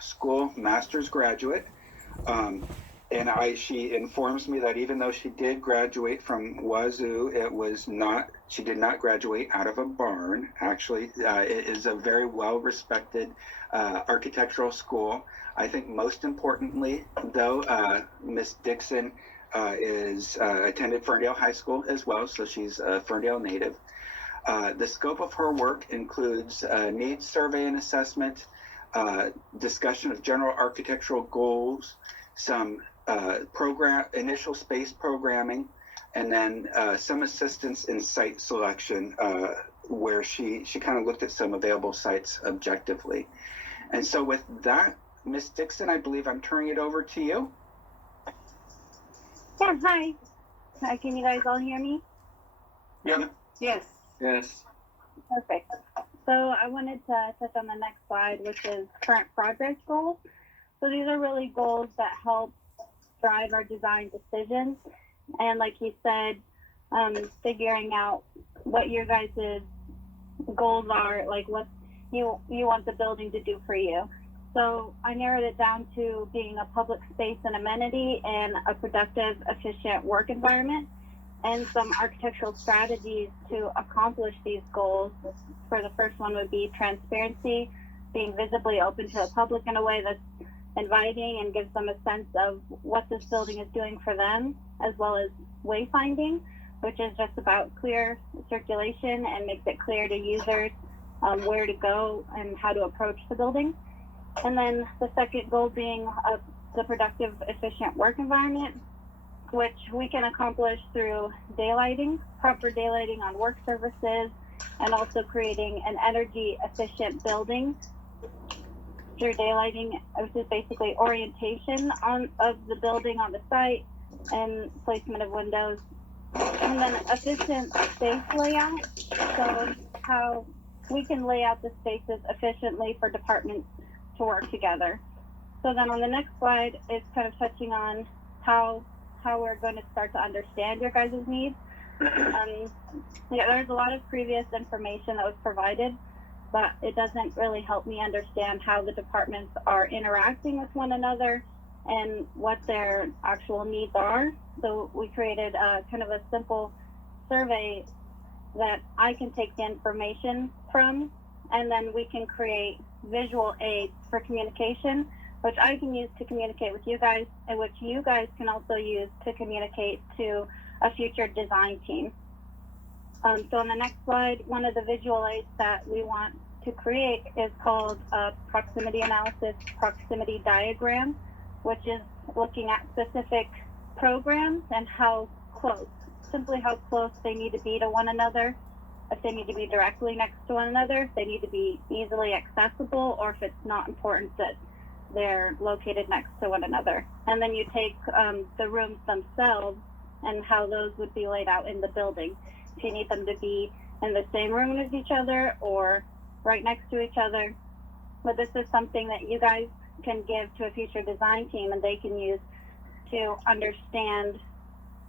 School master's graduate. Um, and she informs me that even though she did graduate from Wazoo, she did not graduate out of a barn. Actually, it is a very well respected architectural school. I think most importantly, though, Miss Dixon is attended Ferndale High School as well, so she's a Ferndale native. The scope of her work includes needs survey and assessment, discussion of general architectural goals, some initial space programming, and then some assistance in site selection, where she kind of looked at some available sites objectively. And so with that, Miss Dixon, I believe I'm turning it over to you. Yeah, hi. Hi, can you guys all hear me? Yeah. Yes. Yes. Perfect. So I wanted to touch on the next slide, which is current progress goals. So these are really goals that help drive our design decisions. And like you said, figuring out what your guys' goals are, like what you want the building to do for you. So I narrowed it down to being a public space and amenity and a productive, efficient work environment, and some architectural strategies to accomplish these goals. For the first one would be transparency, being visibly open to the public in a way that's inviting and gives them a sense of what this building is doing for them, as well as wayfinding, which is just about clear circulation and makes it clear to users where to go and how to approach the building. And then the second goal being the productive, efficient work environment, which we can accomplish through daylighting, proper daylighting on work surfaces, and also creating an energy efficient building through daylighting, which is basically orientation of the building on the site and placement of windows. And then efficient space layout, so how we can lay out the spaces efficiently for departments to work together. So then on the next slide is kind of touching on how we're going to start to understand your guys' needs. There's a lot of previous information that was provided, but it doesn't really help me understand how the departments are interacting with one another and what their actual needs are. So we created a kind of a simple survey that I can take the information from, and then we can create visual aids for communication, which I can use to communicate with you guys, and which you guys can also use to communicate to a future design team. So on the next slide, one of the visual aids that we want to create is called a proximity analysis proximity diagram, which is looking at specific programs and how close they need to be to one another, if they need to be directly next to one another, if they need to be easily accessible, or if it's not important that they're located next to one another. And then you take the rooms themselves and how those would be laid out in the building. If you need them to be in the same room as each other or right next to each other. But this is something that you guys can give to a future design team, and they can use to understand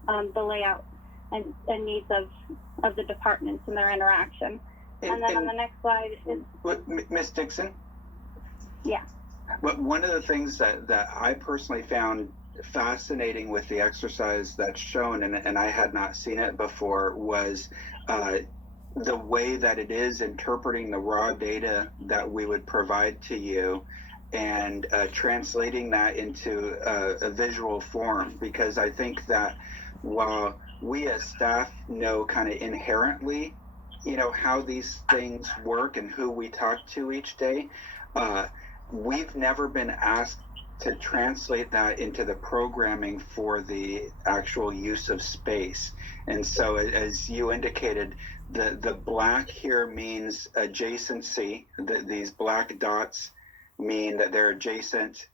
the layout and needs of the departments and their interaction. And then on the next slide is... Ms. Dixon? Yeah. But one of the things that I personally found fascinating with the exercise that's shown, and I had not seen it before, was the way that it is interpreting the raw data that we would provide to you and translating that into a visual form. Because I think that while we as staff know kind of inherently, how these things work and who we talk to each day, we've never been asked to translate that into the programming for the actual use of space. And so as you indicated, the black here means adjacency. These black dots mean that they're adjacent.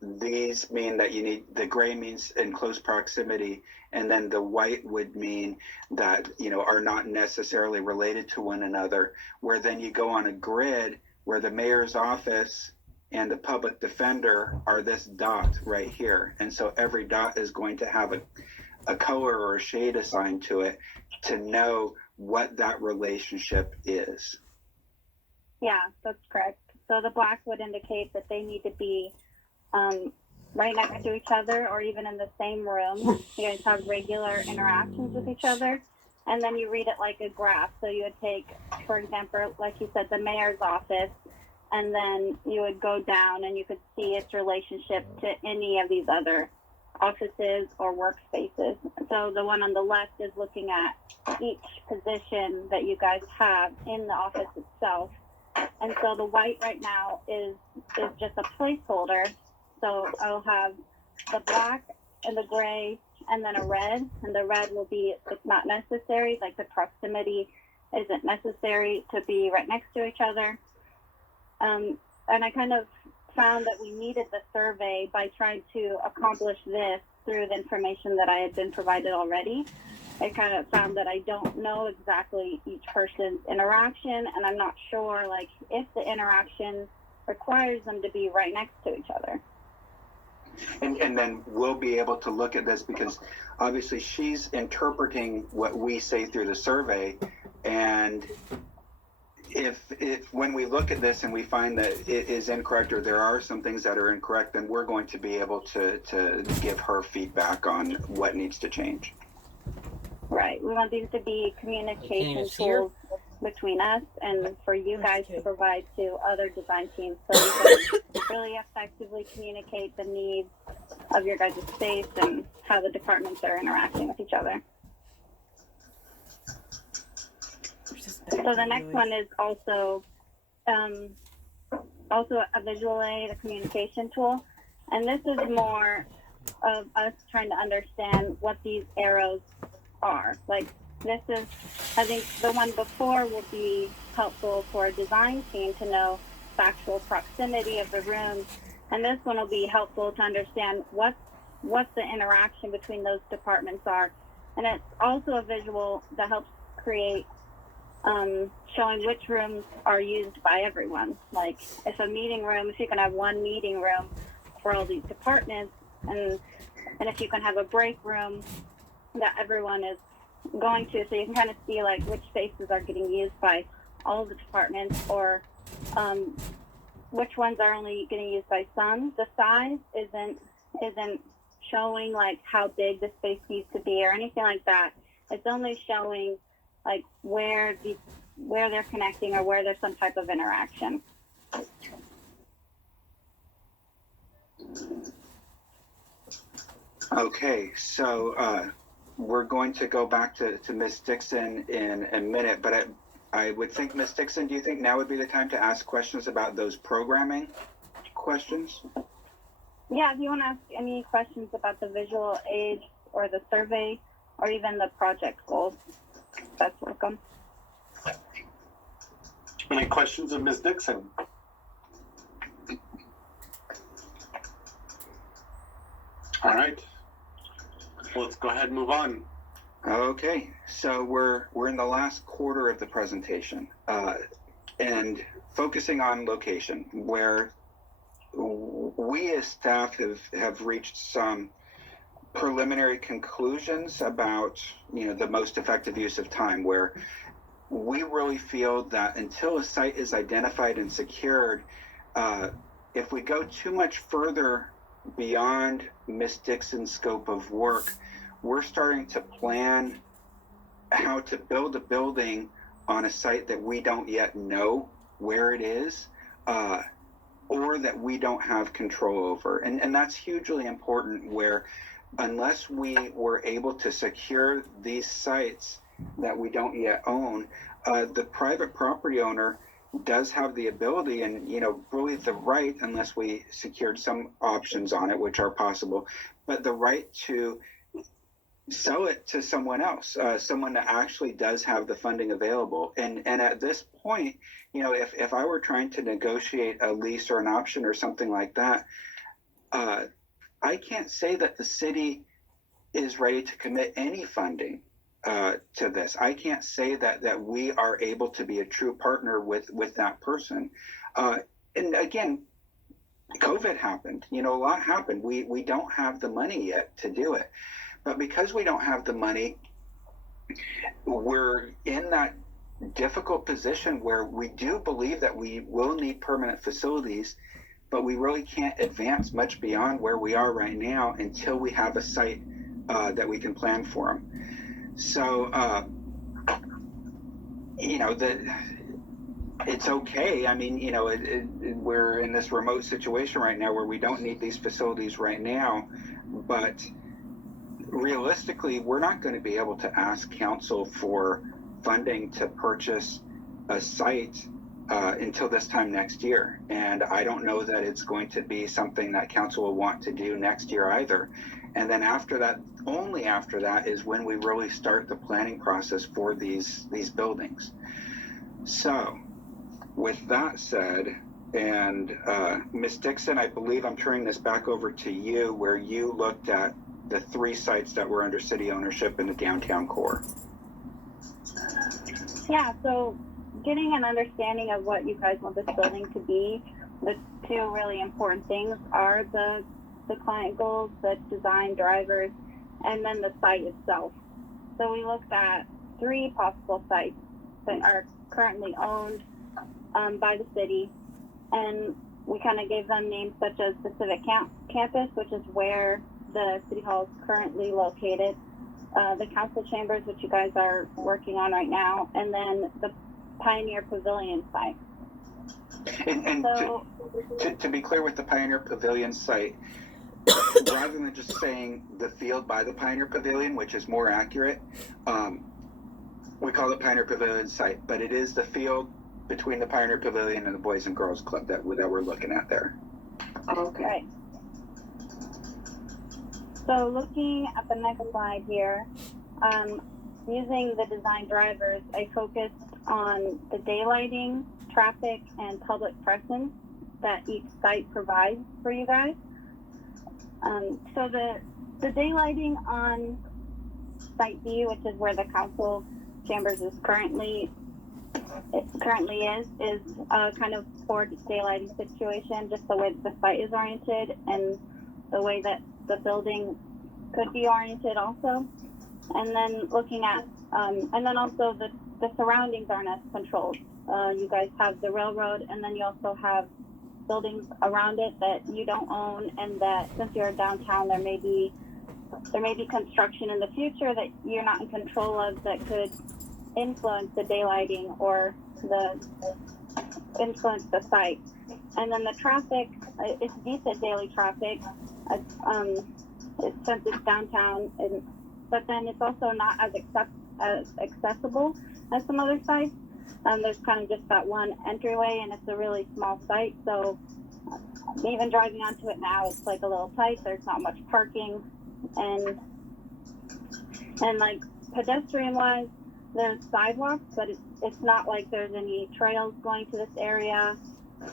These mean that the gray means in close proximity, and then the white would mean that, are not necessarily related to one another, where then you go on a grid where the mayor's office and the public defender are this dot right here. And so every dot is going to have a color or a shade assigned to it to know what that relationship is. Yeah, that's correct. So the black would indicate that they need to be right next to each other or even in the same room. You guys have regular interactions with each other. And then you read it like a graph. So you would take, for example, like you said, the mayor's office, and then you would go down and you could see its relationship to any of these other offices or workspaces. So the one on the left is looking at each position that you guys have in the office itself. And so the white right now is just a placeholder. So I'll have the black and the gray and then a red, and the red will be, it's not necessary, like the proximity isn't necessary to be right next to each other. And I kind of found that we needed the survey by trying to accomplish this through the information that I had been provided already. I kind of found that I don't know exactly each person's interaction, and I'm not sure like if the interaction requires them to be right next to each other. And then we'll be able to look at this because obviously she's interpreting what we say through the survey, and if when we look at this and we find that it is incorrect or there are some things that are incorrect, then we're going to be able to give her feedback on what needs to change. Right. We want these to be communication tools between us and for you guys to provide to other design teams so you can really effectively communicate the needs of your guys' space and how the departments are interacting with each other. So the next one is also a visual aid, a communication tool. And this is more of us trying to understand what these arrows are. Like this is, I think the one before will be helpful for a design team to know the actual proximity of the rooms. And this one will be helpful to understand what the interaction between those departments are. And it's also a visual that helps create showing which rooms are used by everyone. Like if a meeting room, if you can have one meeting room for all these departments, and if you can have a break room that everyone is going to, so you can kind of see like which spaces are getting used by all of the departments, or which ones are only getting used by some. The size isn't showing like how big the space needs to be or anything like that. It's only showing like where they're connecting or where there's some type of interaction. Okay, so we're going to go back to Ms. Dixon in a minute, but I would think, Ms. Dixon, do you think now would be the time to ask questions about those programming questions? Yeah, if you want to ask any questions about the visual aid or the survey or even the project goals, that's welcome. Any questions of Ms. Dixon? All right. Let's go ahead and move on. Okay, so we're in the last quarter of the presentation and focusing on location, where we as staff have reached some preliminary conclusions about the most effective use of time, where we really feel that until a site is identified and secured, if we go too much further beyond Ms. Dixon's scope of work, we're starting to plan how to build a building on a site that we don't yet know where it is, or that we don't have control over. And that's hugely important, where unless we were able to secure these sites that we don't yet own, the private property owner does have the ability and really the right, unless we secured some options on it, which are possible, but the right to sell it to someone else, someone that actually does have the funding available. And at this point, if I were trying to negotiate a lease or an option or something like that, I can't say that the city is ready to commit any funding to this. I can't say that we are able to be a true partner with that person. And again, COVID happened, a lot happened. We don't have the money yet to do it. But because we don't have the money, we're in that difficult position where we do believe that we will need permanent facilities, but we really can't advance much beyond where we are right now until we have a site that we can plan for them. So, it's okay. I mean, we're in this remote situation right now where we don't need these facilities right now, but realistically, we're not going to be able to ask council for funding to purchase a site until this time next year. And I don't know that it's going to be something that council will want to do next year either. And then after that, only after that is when we really start the planning process for these buildings. So with that said, and Ms. Dixon, I believe I'm turning this back over to you, where you looked at the 3 sites that were under city ownership in the downtown core. Yeah, so getting an understanding of what you guys want this building to be, the 2 really important things are the client goals, the design drivers, and then the site itself. So we looked at 3 possible sites that are currently owned by the city, and we kind of gave them names such as the Civic Campus, which is where the City Hall is currently located, the Council Chambers, which you guys are working on right now, and then the Pioneer Pavilion site. And so, to be clear with the Pioneer Pavilion site, rather than just saying the field by the Pioneer Pavilion, which is more accurate, we call it Pioneer Pavilion site, but it is the field between the Pioneer Pavilion and the Boys and Girls Club that we're looking at there. Okay. Right. So looking at the next slide here, using the design drivers, I focused on the daylighting, traffic, and public presence that each site provides for you guys. So the daylighting on Site B, which is where the Council Chambers is currently is kind of poor daylighting situation, just the way that the site is oriented and the way that the building could be oriented also. And then looking at, and then also the surroundings aren't as controlled. You guys have the railroad, and then you also have buildings around it that you don't own, and that since you're downtown, there may be construction in the future that you're not in control of that could influence the daylighting or influence the site. And then the traffic, it's decent daily traffic, since it's downtown, but then it's also not as accessible as some other sites. There's kind of just that one entryway, and it's a really small site, so even driving onto it now, it's like a little tight. There's not much parking, and like pedestrian wise, there's sidewalks, but it's not like there's any trails going to this area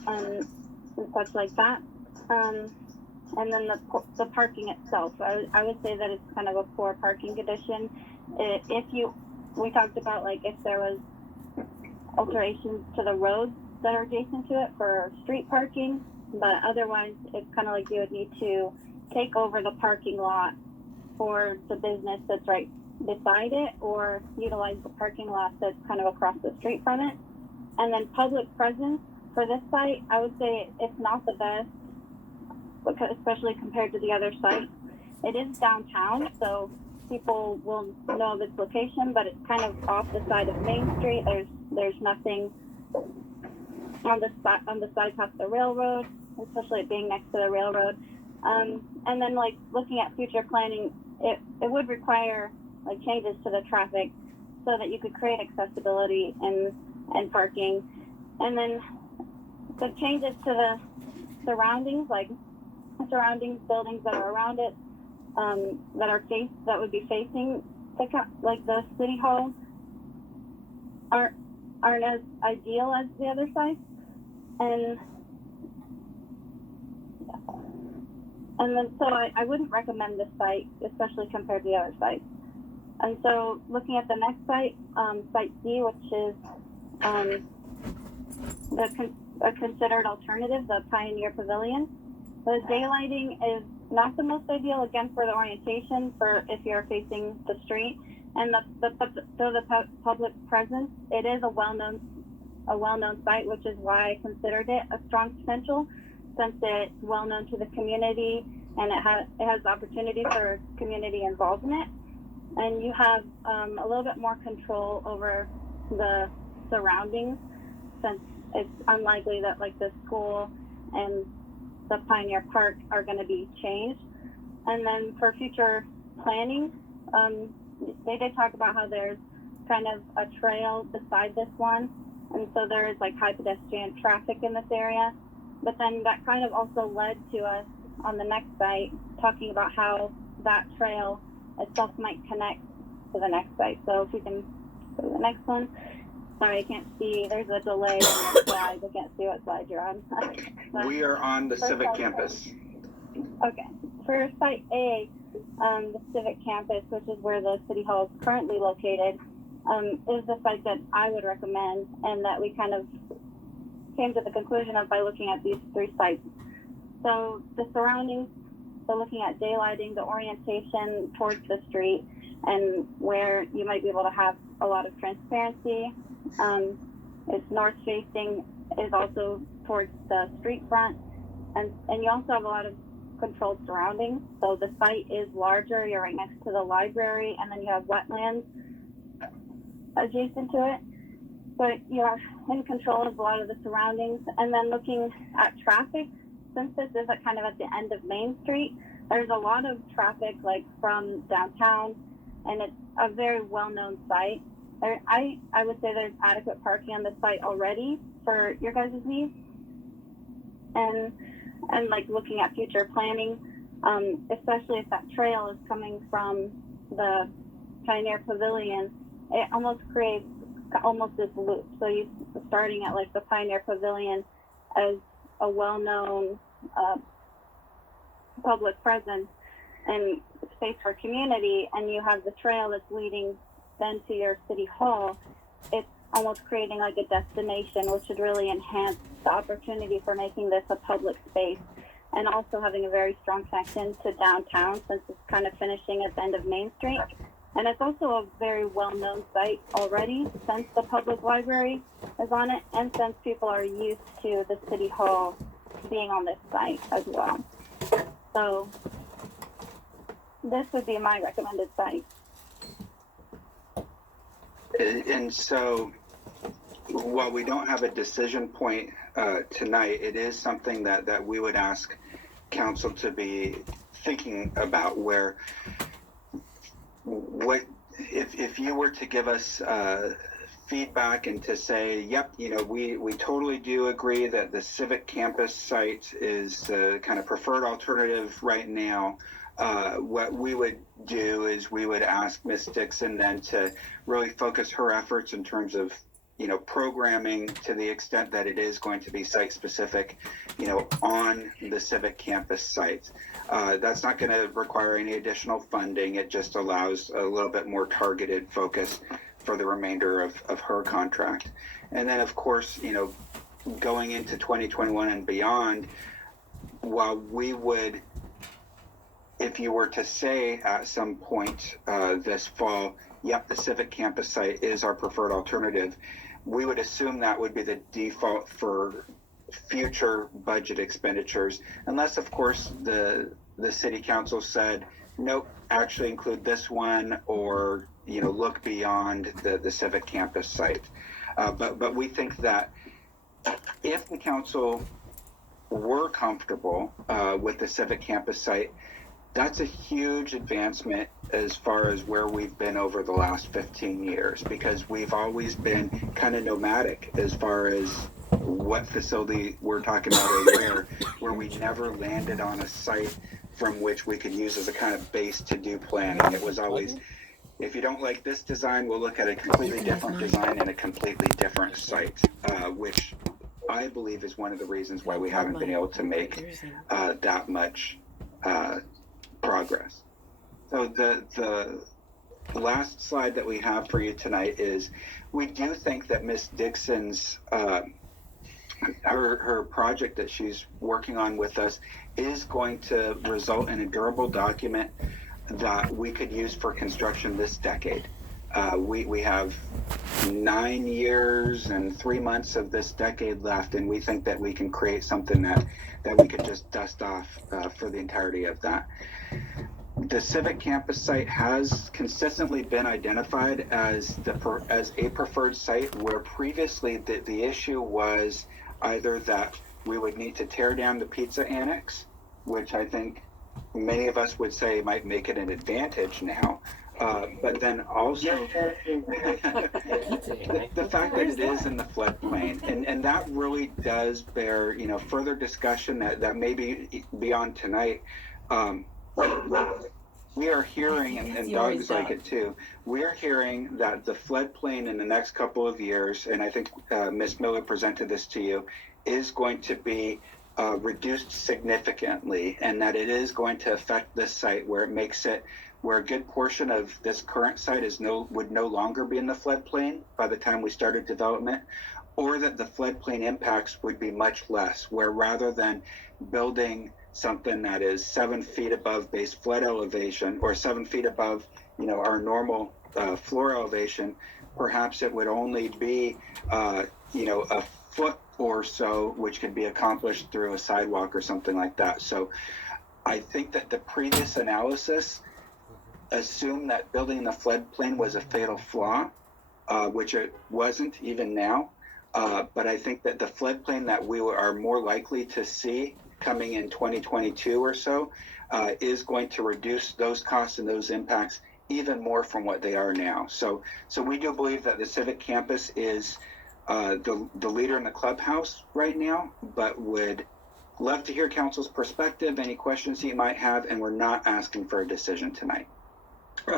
and such like that. And then the parking itself, I would say that it's kind of a poor parking condition. We talked about like if there was alterations to the roads that are adjacent to it for street parking, but otherwise it's kind of like you would need to take over the parking lot for the business that's right beside it, or utilize the parking lot that's kind of across the street from it. And then public presence for this site, I would say it's not the best, especially compared to the other sites. It is downtown, so people will know of its location, but it's kind of off the side of Main Street. There's nothing on the side past the railroad, especially it being next to the railroad. And then like looking at future planning, it would require like changes to the traffic so that you could create accessibility and parking. And then the changes to the surroundings, like surrounding buildings that are around it, that would be facing the city hall, aren't as ideal as the other sites. And then so I wouldn't recommend this site, especially compared to the other sites. And so looking at the next site, Site C, which is a considered alternative, the Pioneer Pavilion. The daylighting is not the most ideal, again, for the orientation, for if you're facing the street, And the public presence, it is a well-known site, which is why I considered it a strong potential, since it's well known to the community and it has the opportunity for community involvement. And you have a little bit more control over the surroundings, since it's unlikely that like the school and the Pioneer Park are going to be changed. And then for future planning, they did talk about how there's kind of a trail beside this one, and so there is like high pedestrian traffic in this area. But then that kind of also led to us on the next site talking about how that trail itself might connect to the next site. So if we can go to the next one. Sorry, I can't see. There's a delay on the slides. I can't see what slide you're on. We are on the Civic Campus. Okay. For Site A, the Civic Campus, which is where the City Hall is currently located, is the site that I would recommend, and that we kind of came to the conclusion of by looking at these three sites. So the surroundings, so looking at daylighting, the orientation towards the street, and where you might be able to have a lot of transparency. It's north facing, is also towards the street front, and you also have a lot of controlled surroundings. So the site is larger, you're right next to the library, and then you have wetlands adjacent to it. But you're in control of a lot of the surroundings. And then looking at traffic, since this is kind of at the end of Main Street, there's a lot of traffic like from downtown, and it's a very well-known site. I would say there's adequate parking on the site already for your guys' needs. And like looking at future planning, especially if that trail is coming from the Pioneer Pavilion, it almost creates this loop. So you starting at like the Pioneer Pavilion as a well-known public presence and space for community, and you have the trail that's leading then to your City Hall. It's almost creating like a destination, which should really enhance the opportunity for making this a public space, and also having a very strong connection to downtown, since it's kind of finishing at the end of Main Street. And it's also a very well-known site already, since the public library is on it, and since people are used to the City Hall being on this site as well. So this would be my recommended site. And so, while we don't have a decision point tonight, it is something that we would ask council to be thinking about, where what if you were to give us feedback and to say, yep, we totally do agree that the Civic Campus site is the kind of preferred alternative right now. What we would do is we would ask Ms. Dixon then to really focus her efforts in terms of, programming to the extent that it is going to be site specific, on the Civic Campus site. That's not going to require any additional funding. It just allows a little bit more targeted focus for the remainder of her contract. And then, of course, going into 2021 and beyond, while we would, if you were to say at some point this fall, yep, the Civic Campus site is our preferred alternative, we would assume that would be the default for future budget expenditures, unless, of course, the City Council said, nope, actually include this one, or look beyond the Civic Campus site. But we think that if the council were comfortable with the Civic Campus site, that's a huge advancement as far as where we've been over the last 15 years, because we've always been kind of nomadic as far as what facility we're talking about or where we never landed on a site from which we could use as a kind of base to do planning. It was always, if you don't like this design, we'll look at a completely different design and a completely different site, which I believe is one of the reasons why we haven't been able to make that much progress. So the last slide that we have for you tonight is, we do think that Miss Dixon's her project that she's working on with us is going to result in a durable document that we could use for construction this decade. We have 9 years and 3 months of this decade left, and we think that we can create something that we could just dust off for the entirety of that. The Civic Campus site has consistently been identified as a preferred site, where previously the issue was either that we would need to tear down the pizza annex, which I think many of us would say might make it an advantage now, but then also the fact that it is in the floodplain, and that really does bear further discussion that may be beyond tonight. We are hearing, and Doug's like it too, we're hearing that the floodplain in the next couple of years, and I think Ms. Miller presented this to you, is going to be reduced significantly, and that it is going to affect this site where a good portion of this current site would no longer be in the floodplain by the time we started development, or that the floodplain impacts would be much less, where rather than building something that is 7 feet above base flood elevation, or 7 feet above our normal floor elevation, perhaps it would only be a foot or so, which could be accomplished through a sidewalk or something like that. So I think that the previous analysis assumed that building in the floodplain was a fatal flaw, which it wasn't even now. But I think that the floodplain that we are more likely to see coming in 2022 or so is going to reduce those costs and those impacts even more from what they are now. So we do believe that the Civic Campus is the leader in the clubhouse right now, but would love to hear council's perspective, any questions you might have, and we're not asking for a decision tonight.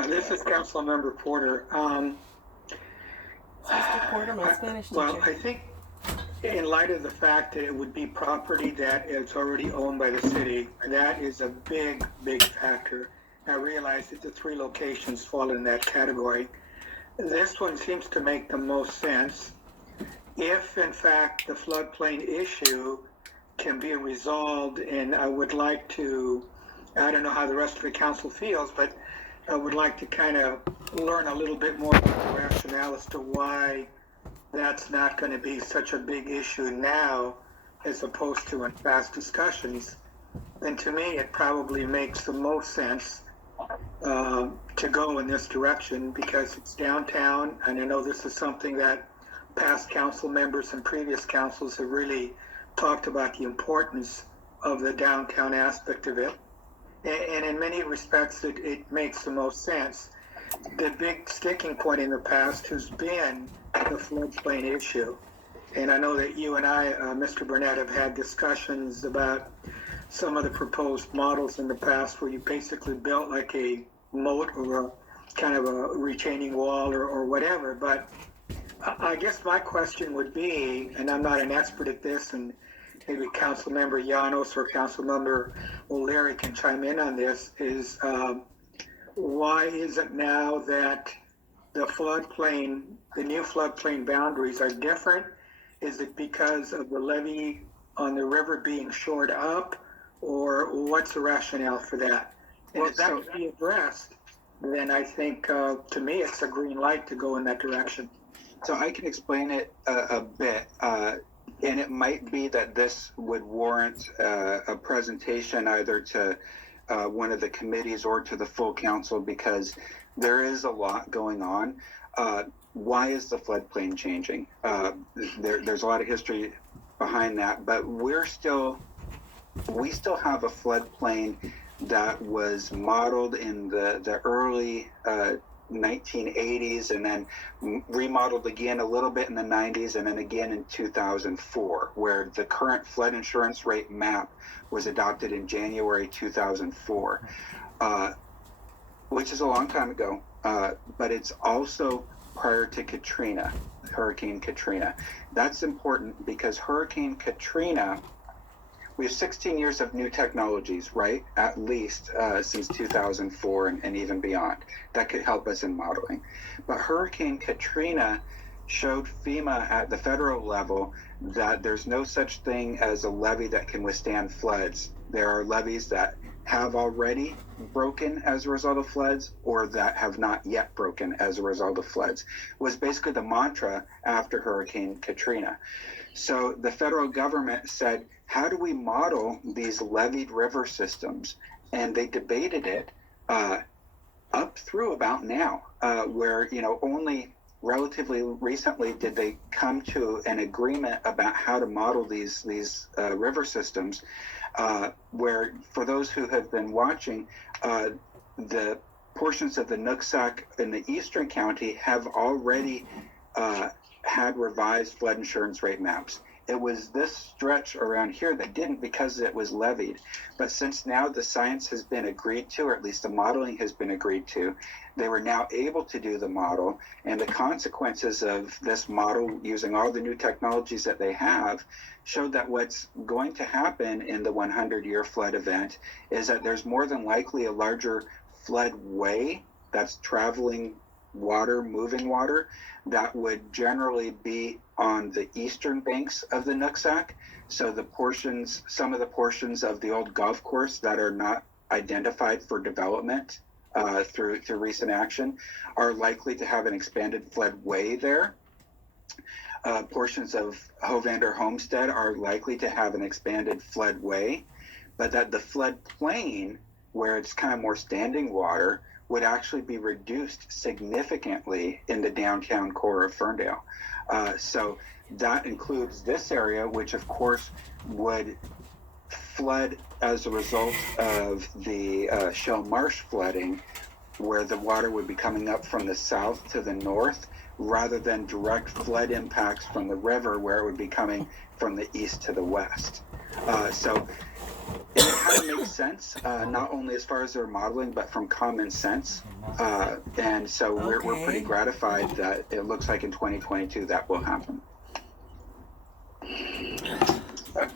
This is Council Member Porter. Mr. Porter, my Spanish teacher. Well, I think in light of the fact that it would be property that is already owned by the city, that is a big, big factor. I realize that the 3 locations fall in that category. This one seems to make the most sense. If, in fact, the floodplain issue can be resolved, and I would like to, I don't know how the rest of the council feels, but I would like to kind of learn a little bit more about the rationale as to why that's not going to be such a big issue now as opposed to in past discussions. And to me, it probably makes the most sense to go in this direction because it's downtown, and I know this is something that past council members and previous councils have really talked about, the importance of the downtown aspect of it. And in many respects, it makes the most sense. The big sticking point in the past has been the floodplain issue. And I know that you and I, Mr. Burnett, have had discussions about some of the proposed models in the past where you basically built like a moat or a kind of a retaining wall or whatever. But I guess my question would be, and I'm not an expert at this, and maybe Councilmember Llanos or Councilmember O'Leary can chime in on this, is why is it now that the floodplain, the new floodplain boundaries are different? Is it because of the levee on the river being shored up, or what's the rationale for that? And if that could be addressed, then I think, to me, it's a green light to go in that direction. So I can explain it a bit, and it might be that this would warrant a presentation either to one of the committees or to the full council, because there is a lot going on. Why is the floodplain changing? There's a lot of history behind that, but we still have a floodplain that was modeled in the early 1980s, and then remodeled again a little bit in the 90s, and then again in 2004, where the current flood insurance rate map was adopted in January 2004, which is a long time ago, but it's also prior to Katrina, Hurricane Katrina. That's important because Hurricane Katrina, we have 16 years of new technologies, right? At least since 2004 and even beyond. That could help us in modeling. But Hurricane Katrina showed FEMA at the federal level that there's no such thing as a levee that can withstand floods. There are levees that have already broken as a result of floods or that have not yet broken as a result of floods, was basically the mantra after Hurricane Katrina. So the federal government said, how do we model these leveed river systems? And they debated it up through about now, where, only relatively recently did they come to an agreement about how to model these river systems, where for those who have been watching, the portions of the Nooksack in the eastern county have already had revised flood insurance rate maps. It was this stretch around here that didn't because it was levied. But since now the science has been agreed to, or at least the modeling has been agreed to, they were now able to do the model. And the consequences of this model, using all the new technologies that they have, showed that what's going to happen in the 100-year flood event is that there's more than likely a larger floodway that's traveling water, moving water, that would generally be on the eastern banks of the Nooksack. So some of the portions of the old golf course that are not identified for development through recent action are likely to have an expanded floodway there. Portions of Hovander Homestead are likely to have an expanded floodway, but that the floodplain, where it's kind of more standing water, would actually be reduced significantly in the downtown core of Ferndale. So that includes this area, which of course would flood as a result of the Shell Marsh flooding, where the water would be coming up from the south to the north, rather than direct flood impacts from the river, where it would be coming from the east to the west. So it kind of makes sense, not only as far as their modeling, but from common sense. And so we're pretty gratified that it looks like in 2022 that will happen.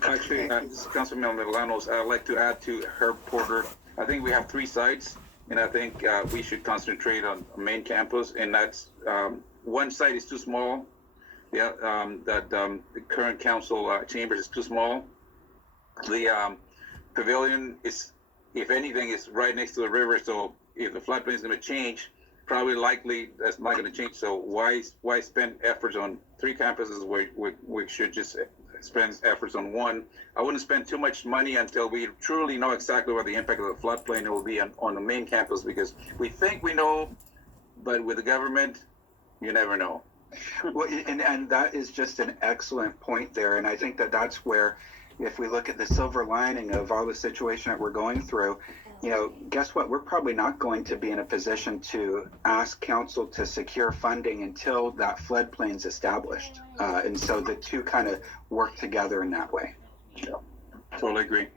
Actually, this is Councilman Milanos. I'd like to add to Herb Porter. I think we have 3 sites, and I think we should concentrate on main campus, and that's one site is too small. The current council chambers is too small. The pavilion is, if anything, is right next to the river. So if the floodplain is going to change, probably likely that's not going to change. So why spend efforts on 3 campuses where we should just spend efforts on 1? I wouldn't spend too much money until we truly know exactly what the impact of the floodplain will be on the main campus, because we think we know, but with the government, you never know. Well, and that is just an excellent point there. And I think that that's where, if we look at the silver lining of all the situation that we're going through, guess what? We're probably not going to be in a position to ask council to secure funding until that floodplain is established. And so the two kind of work together in that way. Yeah, totally agree.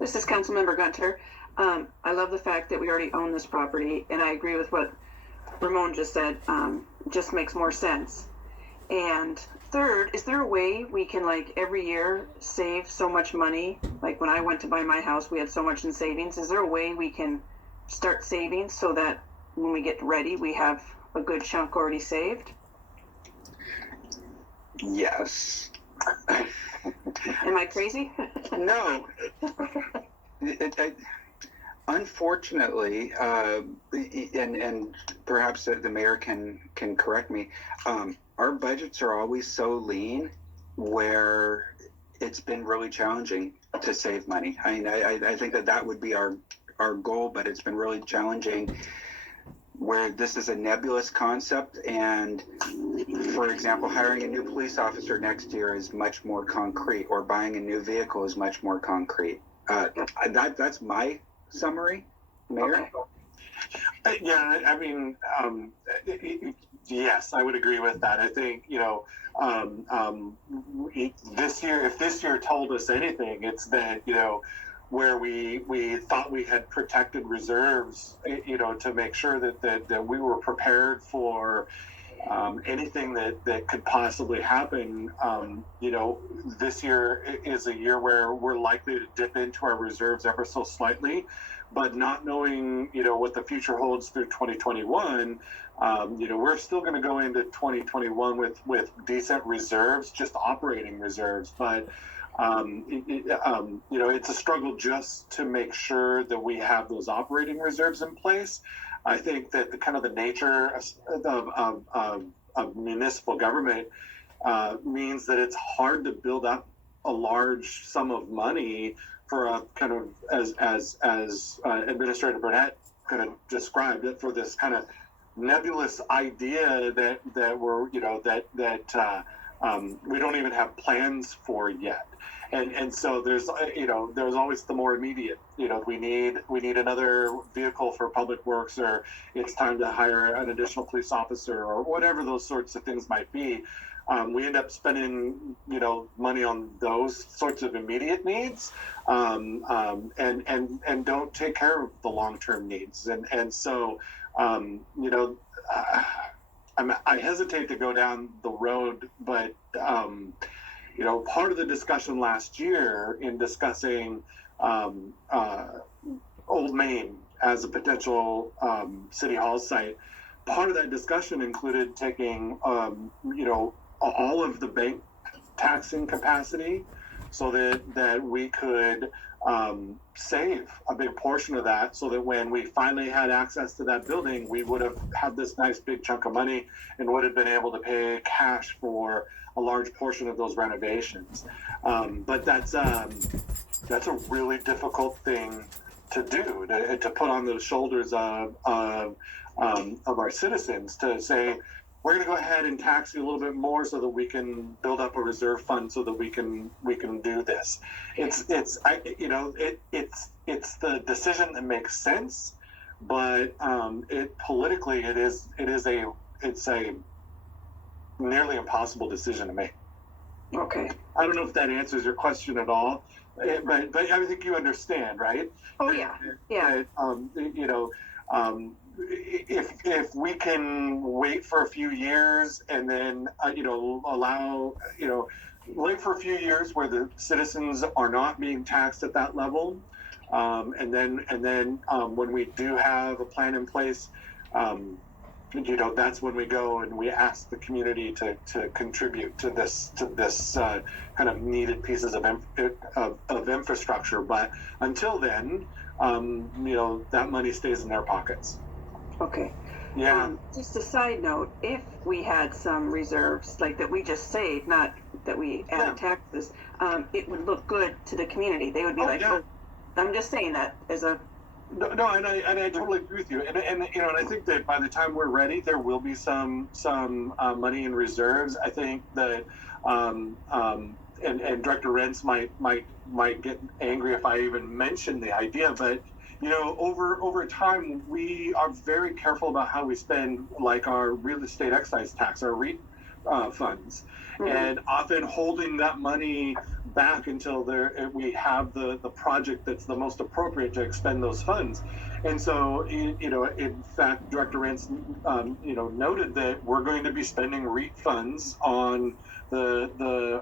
This is Councilmember Gunter. I love the fact that we already own this property, and I agree with what Ramon just said. Just makes more sense. And third, is there a way we can, like, every year save so much money? Like when I went to buy my house, we had so much in savings. Is there a way we can start saving so that when we get ready, we have a good chunk already saved? Yes. Am I crazy? No. Unfortunately, and perhaps the mayor can correct me, our budgets are always so lean where it's been really challenging to save money. I mean, I think that would be our goal, but it's been really challenging where this is a nebulous concept. And for example, hiring a new police officer next year is much more concrete, or buying a new vehicle is much more concrete. That's my summary, Mayor. Okay. Yeah, I mean, yes, I would agree with that. I think, this year, if this year told us anything, it's that, where we thought we had protected reserves, to make sure that we were prepared for anything that could possibly happen, this year is a year where we're likely to dip into our reserves ever so slightly, but not knowing, what the future holds through 2021, we're still going to go into 2021 with decent reserves, just operating reserves, but it's a struggle just to make sure that we have those operating reserves in place. I think that the nature of municipal government means that it's hard to build up a large sum of money for a kind of, as Administrator Burnett kind of described it, for this kind of nebulous idea that we're we don't even have plans for yet. And so there's always the more immediate, we need another vehicle for public works, or it's time to hire an additional police officer, or whatever those sorts of things might be. We end up spending, money on those sorts of immediate needs, and don't take care of the long-term needs. And so, I hesitate to go down the road, but, part of the discussion last year in discussing Old Main as a potential city hall site, part of that discussion included taking, all of the bank taxing capacity, so that we could save a big portion of that, so that when we finally had access to that building, we would have had this nice big chunk of money and would have been able to pay cash for a large portion of those renovations. But that's a really difficult thing to do, to put on the shoulders of our citizens, to say, we're going to go ahead and tax you a little bit more so that we can build up a reserve fund so that we can do this. It's the decision that makes sense, but politically it's a nearly impossible decision to make. Okay. I don't know if that answers your question at all, but I think you understand, right? Oh yeah. Yeah. If we can wait for a few years and then wait for a few years where the citizens are not being taxed at that level, and then when we do have a plan in place, that's when we go and we ask the community to contribute to this kind of needed pieces of infrastructure. But until then, that money stays in their pockets. Okay. Yeah. Just a side note, if we had some reserves, like that we just saved, not that we added taxes, it would look good to the community. They would be oh, I'm just saying that as a... No, and I totally agree with you. And I think that by the time we're ready, there will be some money in reserves. I think that, and Director Rentz might get angry if I even mention the idea, but over time, we are very careful about how we spend, like our real estate excise tax, our REIT funds, and often holding that money back until we have the project that's the most appropriate to expend those funds. And so, in fact, Director Rentz, noted that we're going to be spending REIT funds on the